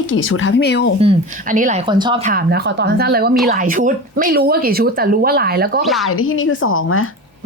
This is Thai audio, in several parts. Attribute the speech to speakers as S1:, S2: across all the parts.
S1: มีกี่ชุดคะพี่มิว
S2: อืมอันนี้หลายคนชอบถามนะ ขอตอบสั้นๆเลยว่ามีหลายชุด ไม่รู้ว่ากี่ชุดแต่รู้ว่าหลายแล้วก็
S1: หลายในที่นี่คือสองไหม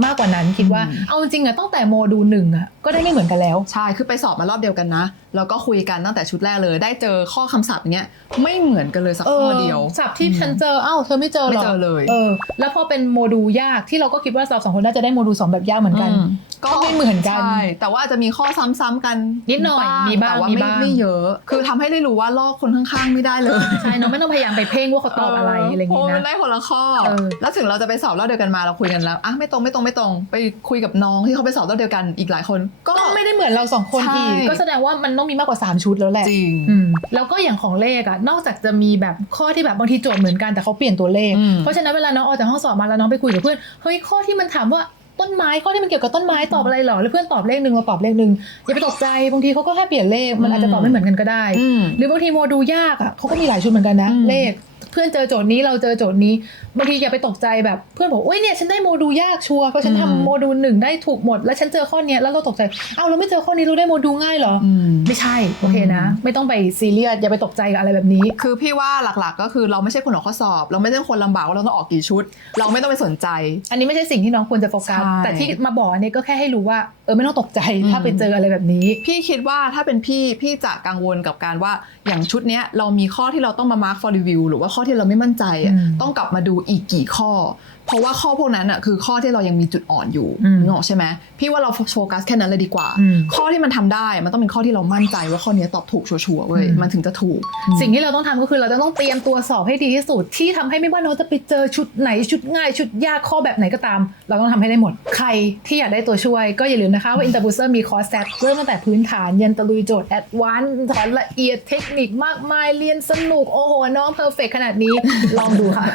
S2: มากกว่านั้นคิดว่า
S1: อืม
S2: เอาจริงๆอะตั้งแต่โมดูลหนึ่งอะก็ได้ไม่เหมือนกันแล้ว
S1: ใช่คือไปสอบมารอบเดียวกันนะ แล้วก็คุยกันตั้งแต่ชุดแรกเลย ได้เจอข้อคำศัพท์อย่างเงี้ยไม่เหมือนกันเลยสักข้อเดียว
S2: สับที่ฉันเจอเอ้าเธอไม่เจอหรอ
S1: ไม่เจอเลย
S2: เออแล้วพอเป็นโมดูลยากที่เราก็คิดว่าเราสองคนน่าจะได้โมดูลสองแบบยากเหมือนกัน
S1: อืม
S2: ก็ไม่เหมือนกัน
S1: ใช่แต่ว่าจะมีข้อซ้ำๆกัน
S2: นิดหน่อยมีบ้าง
S1: แต่ว่า
S2: มี
S1: ไม่
S2: บ้าง
S1: ไม่เยอะ คือทำให้ได้รู้ว่าลอกคนข้างๆไม่ได้เลย
S2: ใช่น้องไม่ต้องพยายามไปเพ่งว่าเขาตอบอะไรอะไรอย่าง
S1: เพ
S2: งี้
S1: ราะมัน
S2: นะ
S1: ได้คนละข้อ
S2: เออ
S1: แล้วถึงเราจะไปสอบรอบเดียวกันมาเราคุยกันแล้วอะไม่ตรงไม่ตรงไม่ตรงไปคุยกับน้องที่เขาไปสอบรอบเดียวกันอีกหลายคน ก็
S2: ก็ไม่ได้เหมือนเราสองคน
S1: ใช่
S2: อีก ก็แสดงว่ามันต้องมีมากกว่า 3 ชุดแล้วแหละ
S1: จริง
S2: อืมแล้วก็อย่างของเลขอะนอกจากจะมีแบบข้อที่แบบบางทีโจทย์เหมือนกันแต่เขาเปลี่ยนตัวเลข
S1: อืม
S2: เพราะฉะนั้นเวลาน้องออกจากห้องสอบมาแล้วน้องไปคุยกับเพื่อนเฮ้ยข้อที่มันถามว่าต้นไม้ข้อที่มันเกี่ยวกับต้นไม้ตอบอะไรหรอแล้วเพื่อนตอบเลขหนึ่งเราตอบเลขหนึ่งอย่าไปตกใจบางทีเขาก็แค่เปลี่ยนเลขมันอาจจะตอบไม่เหมือนกันก็ได้
S1: อืม
S2: หรือบางทีโมดูยากอะเขาก็มีหลายชุดเหมือนกันนะ
S1: อืม
S2: เลข เพื่อนเจอโจทย์นี้เราเจอโจทย์นี้บางทีอย่าไปตกใจแบบเพื่อนบอกโอ้ยเนี่ยฉันได้โมดูยากชัวร์เพราะฉัน
S1: อืม
S2: ทำโมดูหนึ่งได้ถูกหมด แล้วฉันเจอข้อเนี้ยแล้วเราตกใจอ้าวเราไม่เจอข้อนี้เราได้โมดูง่ายเหรออ
S1: อืม
S2: ไม่ใช่โอเคนะ ไม่ต้องไปซีเรียสอย่าไปตกใจกับอะไรแบบนี้
S1: คือพี่ว่าหลักๆ ก็คือเราไม่ใช่คนออกข้อสอบ เราไม่ใช่คนลำบากว่าเราต้องออกกี่ชุด เราไม่ต้องไปสนใจ
S2: อันนี้ไม่ใช่สิ่งที่น้องควรจะโฟกัส
S1: ใช่
S2: แต่ที่มาบอกอันนี้ก็แค่ให้รู้ว่าเออไม่ต้องตกใจ
S1: อืม
S2: ถ้าไปเจออะไรแบบนี้
S1: พี่คิดว่าถ้าเป็นพี่พี่จะกังวลกับการว่าอย่างชุดเนี้ยเรามีข้อที่เราต้องมา mark for review หรือว่าข้อที่เราไม่มั่นใจอะ
S2: อืม
S1: ต้องกลับมาดูอีกกี่ข้อ เพราะว่าข้อพวกนั้นอะคือข้อที่เรายังมีจุดอ่อนอยู่
S2: อืม
S1: นึกออกใช่ไหมพี่ว่าเราโฟกัสแค่นั้นเลยดีกว่า
S2: อืม
S1: ข้อที่มันทำได้มันต้องเป็นข้อที่เรามั่นใจว่าข้อเนี้ยตอบถูกชัวร์ๆเว้ย
S2: อืม
S1: มันถึงจะถูก
S2: สิ่งที่เราต้องทำก็คือเราจะต้องเตรียมตัวสอบให้ดีที่สุดที่ทำให้ไม่ว่าน้องจะไปเจอชุดไหนชุดง่าย ชุดยากข้อแบบไหนก็ตาม เราต้องทำให้ได้หมด ใครที่อยากได้ตัวช่วย ก็อย่าลืมนะคะว่า Interbuser มีคอร์สแซตเริ่มตั้งแต่พื้นฐานยันตะลุยโจทย์แอดวานซ์สอนละเอียดเทคนิคมากมายเรียนสนุกโอ้โหน้องเพอร์เฟกขนาดนี้ลองดูค่ะ